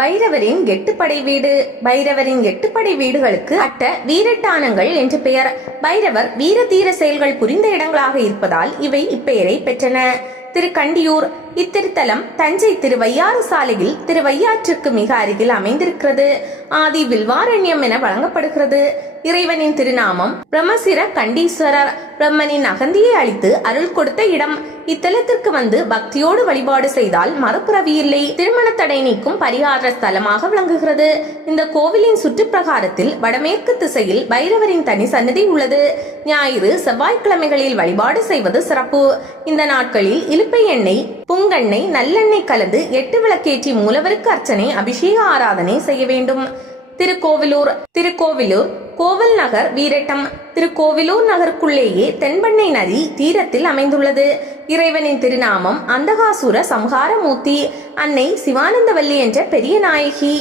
பைரவரின் எட்டுப்படை வீடு. பைரவரின் எட்டுப்படை வீடுகளுக்கு அட்ட வீரட்டானங்கள் என்று பெயர். பைரவர் வீர தீர செயல்கள் புரிந்த இடங்களாக இருப்பதால் இவை இப்பெயரை பெற்றன. திருக்கண்டியூர். இத்திருத்தலம் தஞ்சை திருவையாறு சாலையில் திருவையாற்றுக்கு மிக அருகில் அமைந்திருக்கிறது. ஆதி வில்வாரண்யம் என வழங்கப்படுகிறது. இறைவனின் திருநாமம் பிரம்மசிர கண்டீஸ்வரர். பிரம்மனின் அகந்தியை அழித்து அருள் கொடுத்த இடம். இத்தலத்திற்கு வந்து பக்தியோடு வழிபாடு செய்தால் மறுபிறவி இல்லை. திருமண தடை நீக்கும் பரிகார ஸ்தலமாக விளங்குகிறது. இந்த கோவிலின் சுற்றுப்பிரகாரத்தில் வடமேற்கு திசையில் பைரவரின் தனி சன்னதி உள்ளது. ஞாயிறு செவ்வாய்க்கிழமைகளில் வழிபாடு செய்வது சிறப்பு. இந்த நாட்களில் இலுப்பை எண்ணெய் புங்கெண்ணெய் நல்லெண்ணெய் கலந்து 8 விளக்கேற்றி மூலவருக்கு அர்ச்சனை அபிஷேக ஆராதனை செய்ய வேண்டும். திருக்கோவிலூர். திருக்கோவிலூர் கோவில் நகர் வீரட்டம். திருக்கோவிலூர் நகருக்குள்ளேயே தென்பெண்ணை நதி தீரத்தில் அமைந்துள்ளது. இறைவனின் திருநாமம் அந்தகாசுர சம்ஹாரமூர்த்தி. அன்னை சிவானந்தவல்லி என்ற பெரிய நாயகி.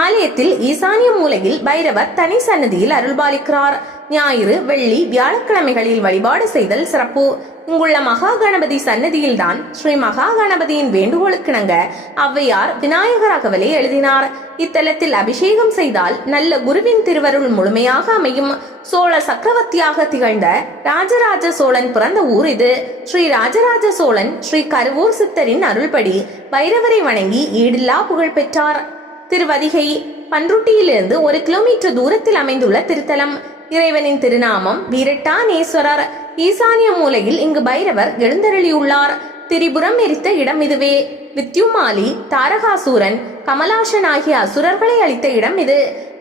ஆலயத்தில் ஈசானிய மூலையில் பைரவர் தனி சன்னதியில் அருள்பாலிக்கிறார். ஞாயிறு வெள்ளி வியாழக்கிழமைகளில் வழிபாடு செய்தல் சிறப்பு. இங்குள்ள மகா கணபதி சன்னதியில் தான் ஸ்ரீ மகா கணபதியின் வேண்டுகோளுக்கிணங்க ஔவையார் விநாயகர் அகவலை எழுதினார். இத்தலத்தில் அபிஷேகம் செய்தால் நல்ல குருவின் திருவருள் முழுமையாக அமையும். சோழ சக்கரவர்த்தியாக திகழ்ந்த ராஜராஜ சோழன் பிறந்த ஊர் இது. ஸ்ரீ ராஜராஜ சோழன் ஸ்ரீ கருவூர் சித்தரின் அருள்படி பைரவரை வணங்கி ஈடில்லா புகழ் பெற்றார். திருவதிகை. பன்ருட்டியிலிருந்து 1 கிலோமீட்டர் தூரத்தில் அமைந்துள்ள திருத்தலம். இறைவனின் திருநாமம் வீரட்டானேஸ்வரர். ஈசானிய மூலையில் இங்கு பைரவர் எழுந்தருளியுள்ளார். திரிபுரம் எரித்த இடம் இதுவே. வித்யுமாலி தாரகாசூரன் கமலாசன் ஆகிய அசுரர்களை அளித்த இடம் இது.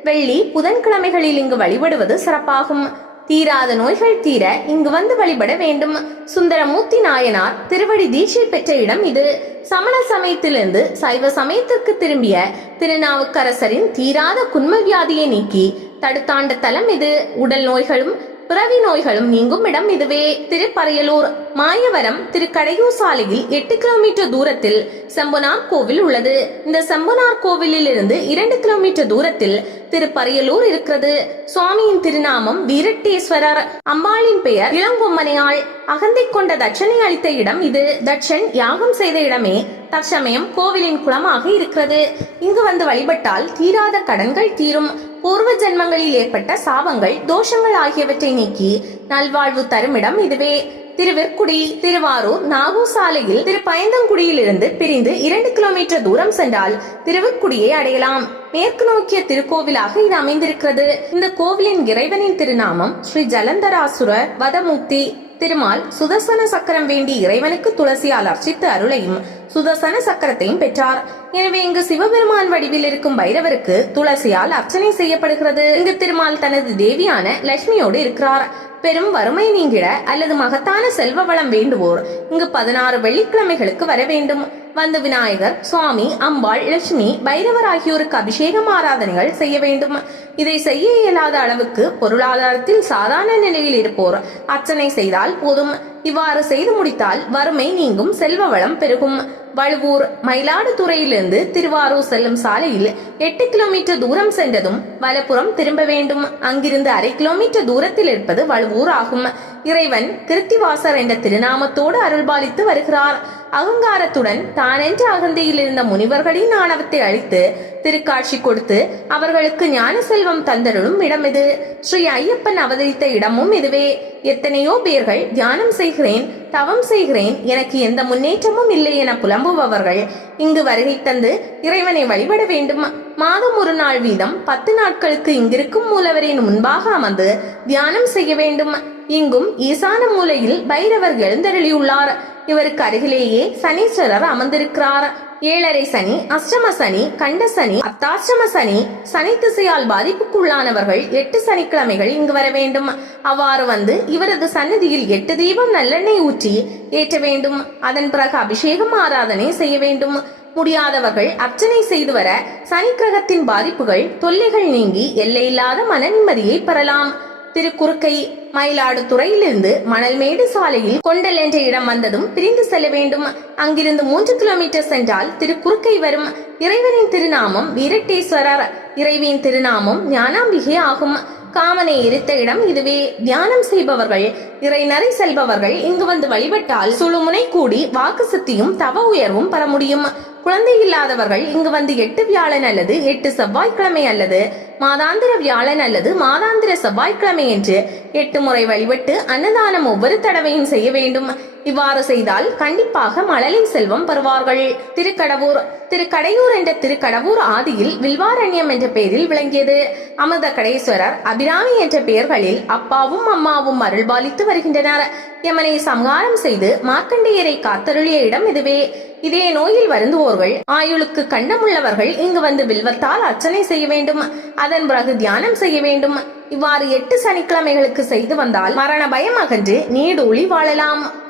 வெள்ளி புதன்கிழமைகளில் இங்கு வழிபடுவது சிறப்பாகும். தீராத நோய்கள் தீர இங்கு வந்து வழிபட வேண்டும். சுந்தரமூர்த்தி நாயனார் திருவடி தீட்சை பெற்ற இடம் இது. சமண சமயத்திலிருந்து சைவ சமயத்திற்கு திரும்பிய திருநாவுக்கரசரின் தீராத குன்ம வியாதியை நீக்கி தடுத்தாண்ட தலம் இது. உடல் நோய்களும் பிறவி நோய்களும் நீங்கும் இடம் இதுவே. திருப்பரையலூர். மாயவரம் திருக்கடையூர் சாலையில் 8 கிலோமீட்டர் தூரத்தில் செம்பனார் கோவில் உள்ளது. இந்த செம்பனார் கோவிலில் இருந்து 2 கிலோமீட்டர் தூரத்தில் திருப்பரையலூர் இருக்கிறது. சுவாமியின் திருநாமம் வீரட்டேஸ்வரர். அம்பாளின் பெயர் இளங்கொம்மனையாள். அகந்தை கொண்ட தட்சனை அளித்த இடம் இது. தட்சன் யாகம் செய்த இடமே தற்சமயம் கோவிலின் குளமாக இருக்கிறது. இங்கு வந்து வழிபட்டால் தீராத கடன்கள் தீரும். பூர்வ ஜென்மங்களில் ஏற்பட்ட சாபங்கள் தோஷங்கள் ஆகியவற்றை நீக்கி நல்வாழ்வு தரும் இடம் இதுவே. திருவெற்குடி. திருவாரூர் நாகூர் சாலையில் திருப்பயந்தங்குடியிலிருந்து பிரிந்து 2 கிலோமீட்டர் தூரம் சென்றால் திருவெற்குடியை அடையலாம். மேற்கு நோக்கிய திருக்கோவிலாக இது அமைந்திருக்கிறது. இந்த கோவிலின் இறைவனின் திருநாமம் ஸ்ரீ ஜலந்தராசுர வதமுக்தி. திருமால் சுதர்சன சக்கரம் வேண்டி இறைவனுக்கு துளசியால் அர்ச்சித்து அருளையும் சுதர்சன சக்கரத்தையும் பெற்றார். எனவே இங்கு சிவபெருமான் வடிவில் இருக்கும் பைரவருக்கு துளசியால் அர்ச்சனை செய்யப்படுகிறது. இங்கு திருமால் தனது தேவியான லட்சுமியோடு இருக்கிறார். பெரும் வறுமை நீங்கிட அல்லது மகத்தான செல்வ வளம் வேண்டுவோர் இங்கு 16 வெள்ளிக்கிழமைகளுக்கு வர வேண்டும். வந்து விநாயகர், சுவாமி, அம்பாள், லட்சுமி, பைரவர் ஆகியோருக்கு அபிஷேகம் ஆராதனைகள் செய்ய வேண்டும். இதை செய்ய இயலாத அளவுக்கு பொருளாதாரத்தில் சாதாரண நிலையில் இருப்போர் அர்ச்சனை செய்தால் போதும். இவ்வாறு செய்து முடித்தால் வறுமை நீங்கும், செல்வ வளம் பெருகும். வழுவூர். மயிலாடுதுறையிலிருந்து திருவாரூர் செல்லும் சாலையில் 8 கிலோமீட்டர் தூரம் சென்றதும் வலப்புறம் திரும்ப வேண்டும். அங்கிருந்து 1/2 கிலோமீட்டர் தூரத்தில் இருப்பது வழுவூர் ஆகும். இறைவன் கிருத்திவாசர் என்ற திருநாமத்தோடு அருள்பாலித்து வருகிறார். அகங்காரத்துடன் தானென்ற அகந்தையில் இருந்த முனிவர்களின் ஆணவத்தை அழித்து திருக்காட்சி கொடுத்து அவர்களுக்கு ஞான செல்வம் தந்தருளும் இடம் இது. ஸ்ரீ ஐயப்பன் அவதரித்த இடமும் இதுவே. எத்தனையோ பேர்கள் தியானம் செய்கிறேன், தவம் செய்கிறேன், எனக்கு எந்த முன்னேற்றமும் இல்லை என புலம்புபவர்கள் இங்கு வருகை தந்து இறைவனை வழிபட வேண்டும். மாதம் 1 நாள் வீதம் 10 நாட்களுக்கு இங்கிருக்கும் மூலவரின் முன்பாக அமர்ந்து தியானம் செய்ய வேண்டும். இங்கும் ஈசான மூலையில் பைரவர் எழுந்தருளியுள்ளார். இவருக்கு அருகிலேயே சனீஸ்வரர் அமர்ந்திருக்கிறார். 7.5 சனி, அஷ்டம சனி, கண்ட சனி, அர்த்தாஷ்டம சனி, சனி திசையால் பாதிப்புக்குள்ளானவர்கள் 8 சனிக்கிழமைகள் இங்கு வர வேண்டும். அவ்வாறு வந்து இவரது சன்னதியில் 8 தீபம் நல்லெண்ணெய் ஊற்றி ஏற்ற வேண்டும். அதன் பிறகு அபிஷேகம் ஆராதனை செய்ய வேண்டும். முடியாதவர்கள் அர்ச்சனை செய்து வர சனி கிரகத்தின் பாதிப்புகள் தொல்லைகள் நீங்கி எல்லையில்லாத மன நிம்மதியை பெறலாம். திருக்குறுக்கை. மயிலாடுதுறையிலிருந்து மணல்மேடு சாலையில் கொண்டல் என்ற இடம் வந்ததும் பிரிந்து செல்ல வேண்டும். அங்கிருந்து 3 கிலோமீட்டர் சென்றால் திருக்குறுக்கை வரும். இறைவனின் திருநாமம் வீரட்டேஸ்வரர். இறைவியின் திருநாமம் ஞானாம்பிகை ஆகும். காமனை எரித்த இடம் இதுவே. தியானம் செய்பவர்கள், இறைநறை செல்பவர்கள் இங்கு வந்து வழிபட்டால் சுழுமுனை கூடி வாக்கு சித்தியும் தவ உயர்வும் பெற முடியும். குழந்தை இல்லாதவர்கள் இங்கு வந்து 8 வியாழன் அல்லது 8 செவ்வாய்க்கிழமை அல்லது மாதாந்திர வியாழன் அல்லது மாதாந்திர செவ்வாய்க்கிழமை என்று 8 முறை வழிபட்டு அன்னதானம் ஒவ்வொரு தடவையும் செய்ய வேண்டும். இவ்வாறு செய்தால் கண்டிப்பாக மழலை செல்வம் பெறுவார்கள். திருக்கடவூர். திருக்கடையூர் என்ற திருக்கடவூர் ஆதியில் வில்வாரண்யம் என்ற பெயரில் விளங்கியது. அமிர்த கடேஸ்வரர், அபிராமி என்ற பெயர்களில் அப்பாவும் அம்மாவும் அருள்பாலித்து வருகின்றனர். யமனை சம்ஹாரம் செய்து மார்க்கண்டேயரை காத்தருளிய இடம் இதுவே. இதே நோயில் வருந்துவோர்கள், ஆயுளுக்கு கண்ணமுள்ளவர்கள் இங்கு வந்து வில்வத்தால் அர்ச்சனை செய்ய வேண்டும். அதன் பிறகு தியானம் செய்ய வேண்டும். இவ்வாறு 8 சனிக்கிழமைகளுக்கு செய்து வந்தால் மரண பயம் அகன்று நீடூழி வாழலாம்.